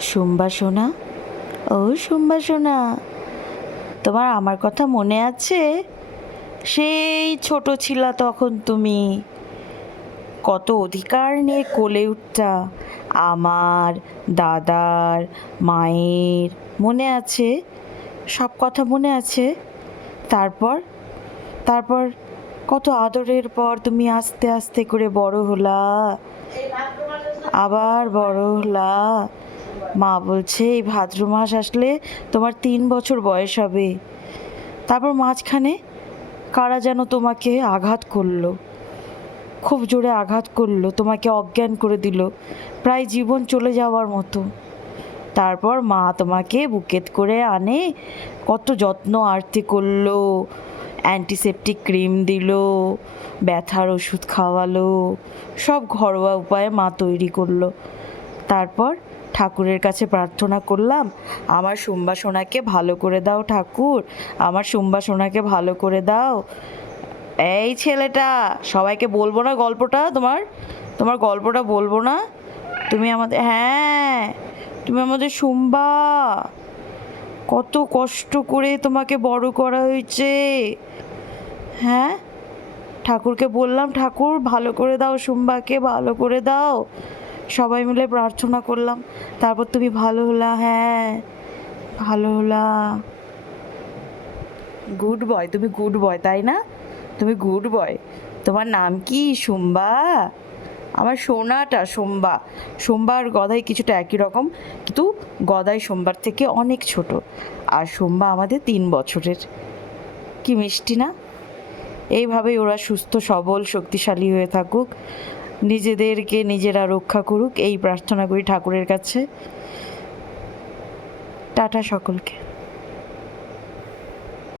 শুম্বা সোনা? ও শুম্বা সোনা। তোমার আমার কথা মনে আছে? সেই ছোট ছিলা তখন তুমি। কত অধিকার নিয়ে কোলে উঠতা। আমার, দাদার, মায়ের, মনে আছে? সব কথা মনে আছে? তারপর? তারপর কত আদরের পর তুমি আস্তে আস্তে করে বড় হলা। আবার বড় হলা। মা বলছে, এই ভাদ্র মাস আসলে তোমার তিন বছর বয়স হবে। তারপর মাঝখানে, কারা যেন তোমাকে আঘাত করল, খুব জোরে আঘাত করল, তোমাকে অজ্ঞান করে দিল, প্রায় জীবন চলে যাওয়ার মতো। তারপর মা তোমাকে বুকেত করে আনে, কত যত্ন আরতি করল অ্যান্টিসেপটিক ক্রিম দিল, ব্যথার ওষুধ খাওয়ালো, সব ঘরোয়া উপায়ে মা তৈরি করল। তারপর ঠাকুরের কাছে প্রার্থনা করলাম, আমার সুম্বা সোনাকে ভালো করে দাও ঠাকুর, আমার সুম্বা সোনাকে ভালো করে দাও। এই ছেলেটা, সবাইকে বলব না গল্পটা তোমার? তোমার গল্পটা বলব না? তুমি আমাদের হ্যাঁ তুমি আমাদের শুনবা কত কষ্ট করে তোমাকে বড় করা হয়েছে। হ্যাঁ ঠাকুরকে বললাম, ঠাকুর, ভালো করে দাও শুম্বাকে, ভালো করে দাও। সবাই মিলে প্রার্থনা করলাম। তারপর তুমি ভালো হলা হ্যাঁ ভালো হলা। গুড বয় তুমি গুড বয় তাই না? তুমি গুড বয় তোমার নাম কি? সোম্বা? আমার সোনাটা সোম্বা। সোম্বা আর গদাই কিছুটা একই রকম, কিন্তু গদাই সোমবার থেকে অনেক ছোট। আর সোম্বা আমাদের তিন বছরের। কি মিষ্টি না? এইভাবেই ওরা সুস্থ, সবল, শক্তিশালী হয়ে থাকুক। নিজেদেরকে নিজেরা রক্ষা করুক এই প্রার্থনা করি ঠাকুরের কাছে। টাটা সকলকে।